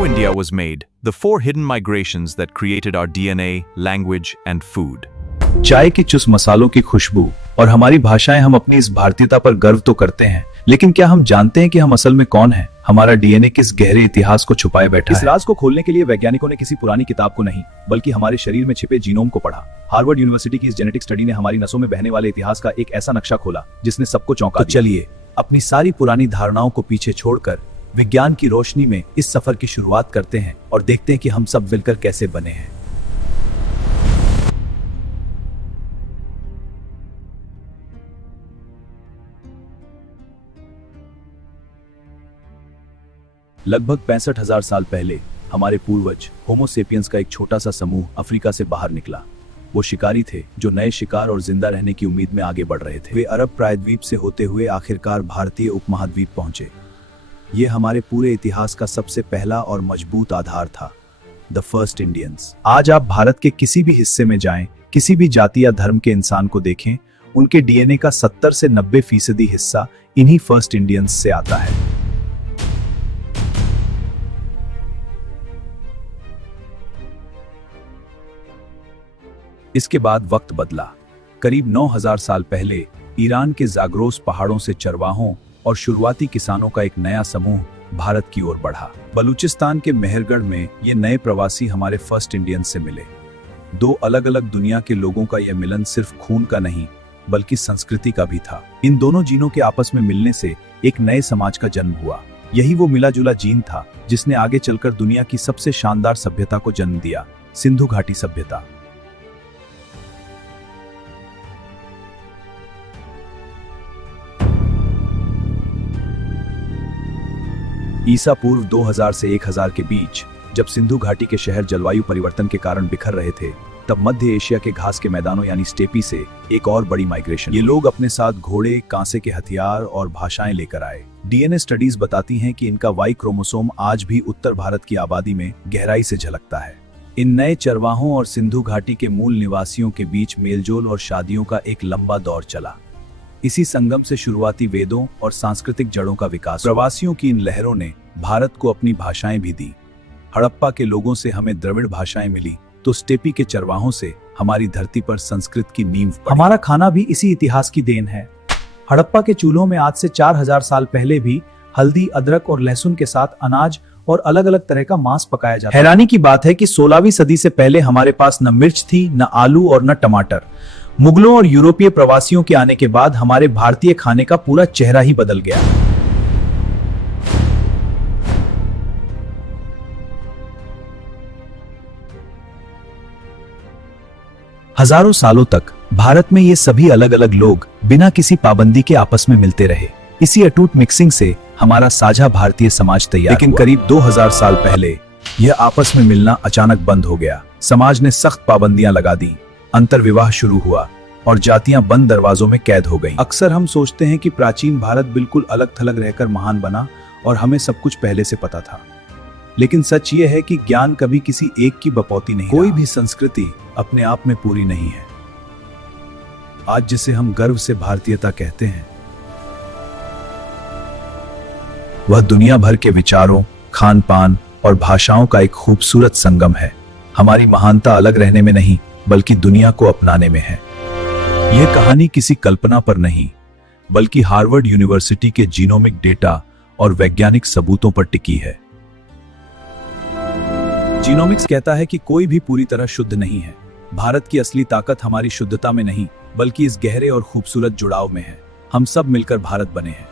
How India was made, the 4 hidden migrations that created our DNA, language, and food. चाय के चुस मसालों की खुशबू और हमारी भाषाएं, हम अपनी इस भारतीयता पर गर्व तो करते हैं, लेकिन क्या हम जानते हैं कि हम असल में कौन हैं? हमारा डीएनए किस गहरे इतिहास को छुपाए बैठा है? इस राज को खोलने के लिए वैज्ञानिकों ने किसी पुरानी किताब को नहीं, बल्कि हमारे शरीर में छिपे जीनोम को पढ़ा। हार्वर्ड यूनिवर्सिटी की इस जेनेटिक स्टडी ने हमारी नसों में बहने वाले इतिहास का एक ऐसा नक्शा खोला जिसने सबको चौंका दिया। चलिए अपनी सारी पुरानी धारणाओं को पीछे छोड़कर विज्ञान की रोशनी में इस सफर की शुरुआत करते हैं और देखते हैं कि हम सब मिलकर कैसे बने हैं। लगभग 65,000 साल पहले हमारे पूर्वज होमो सेपियंस का एक छोटा सा समूह अफ्रीका से बाहर निकला। वो शिकारी थे जो नए शिकार और जिंदा रहने की उम्मीद में आगे बढ़ रहे थे। वे अरब प्रायद्वीप से होते हुए आखिरकार भारतीय उपमहाद्वीप पहुंचे। ये हमारे पूरे इतिहास का सबसे पहला और मजबूत आधार था, द फर्स्ट इंडियंस। आज आप भारत के किसी भी हिस्से में जाएं, किसी भी जाति या धर्म के इंसान को देखें, उनके डीएनए का 70 से 90% हिस्सा इन्हीं फर्स्ट इंडियंस से आता है। इसके बाद वक्त बदला। करीब 9,000 साल पहले ईरान के जाग्रोस पहाड़ों से चरवाहों और शुरुआती किसानों का एक नया समूह भारत की ओर बढ़ा। बलूचिस्तान के मेहरगढ़ में ये नए प्रवासी हमारे फर्स्ट इंडियंस से मिले। 2 अलग अलग दुनिया के लोगों का यह मिलन सिर्फ खून का नहीं, बल्कि संस्कृति का भी था। इन दोनों जीनों के आपस में मिलने से एक नए समाज का जन्म हुआ। यही वो मिला जुला जीन था जिसने आगे चलकर दुनिया की सबसे शानदार सभ्यता को जन्म दिया, सिंधु घाटी सभ्यता। ईसा पूर्व 2000 से 1000 के बीच जब सिंधु घाटी के शहर जलवायु परिवर्तन के कारण बिखर रहे थे, तब मध्य एशिया के घास के मैदानों यानी स्टेपी से एक और बड़ी माइग्रेशन। ये लोग अपने साथ घोड़े, कांसे के हथियार और भाषाएं लेकर आए। डीएनए स्टडीज बताती हैं कि इनका वाई क्रोमोसोम आज भी उत्तर भारत की आबादी में गहराई से झलकता है। इन नए चरवाहों और सिंधु घाटी के मूल निवासियों के बीच मेलजोल और शादियों का एक लंबा दौर चला। इसी संगम से शुरुआती वेदों और सांस्कृतिक जड़ों का विकास। प्रवासियों की इन लहरों ने भारत को अपनी भाषाएं भी दी। हड़प्पा के लोगों से हमें द्रविड़ भाषाएं मिली, तो स्टेपी के चरवाहों से हमारी धरती पर संस्कृत की नींव पड़ी। हमारा खाना भी इसी इतिहास की देन है। हड़प्पा के चूल्हों में आज से 4000 साल पहले भी हल्दी, अदरक और लहसुन के साथ अनाज और अलग अलग तरह का मांस पकाया जाता। हैरानी की बात है कि 16वीं सदी से पहले हमारे पास न मिर्च थी, न आलू और न टमाटर। मुगलों और यूरोपीय प्रवासियों के आने के बाद हमारे भारतीय खाने का पूरा चेहरा ही बदल गया। हजारों सालों तक भारत में ये सभी अलग अलग लोग बिना किसी पाबंदी के आपस में मिलते रहे। इसी अटूट मिक्सिंग से हमारा साझा भारतीय समाज तैयार। लेकिन करीब 2000 साल पहले यह आपस में मिलना अचानक बंद हो गया। समाज ने सख्त पाबंदियां लगा दी, अंतर्विवाह शुरू हुआ और जातियां बंद दरवाजों में कैद हो गईं। अक्सर हम सोचते हैं कि प्राचीन भारत बिल्कुल अलग थलग रहकर महान बना और हमें सब कुछ पहले से पता था, लेकिन सच ये है कि ज्ञान कभी किसी एक की बपौती नहीं। कोई भी संस्कृति अपने आप में पूरी नहीं है। आज जिसे हम गर्व से भारतीयता कहते हैं, वह दुनिया भर के विचारों, खान पान और भाषाओं का एक खूबसूरत संगम है। हमारी महानता अलग रहने में नहीं, बल्कि दुनिया को अपनाने में है। यह कहानी किसी कल्पना पर नहीं, बल्कि हार्वर्ड यूनिवर्सिटी के जीनोमिक डेटा और वैज्ञानिक सबूतों पर टिकी है। जीनोमिक्स कहता है कि कोई भी पूरी तरह शुद्ध नहीं है। भारत की असली ताकत हमारी शुद्धता में नहीं, बल्कि इस गहरे और खूबसूरत जुड़ाव में है। हम सब मिलकर भारत बने हैं।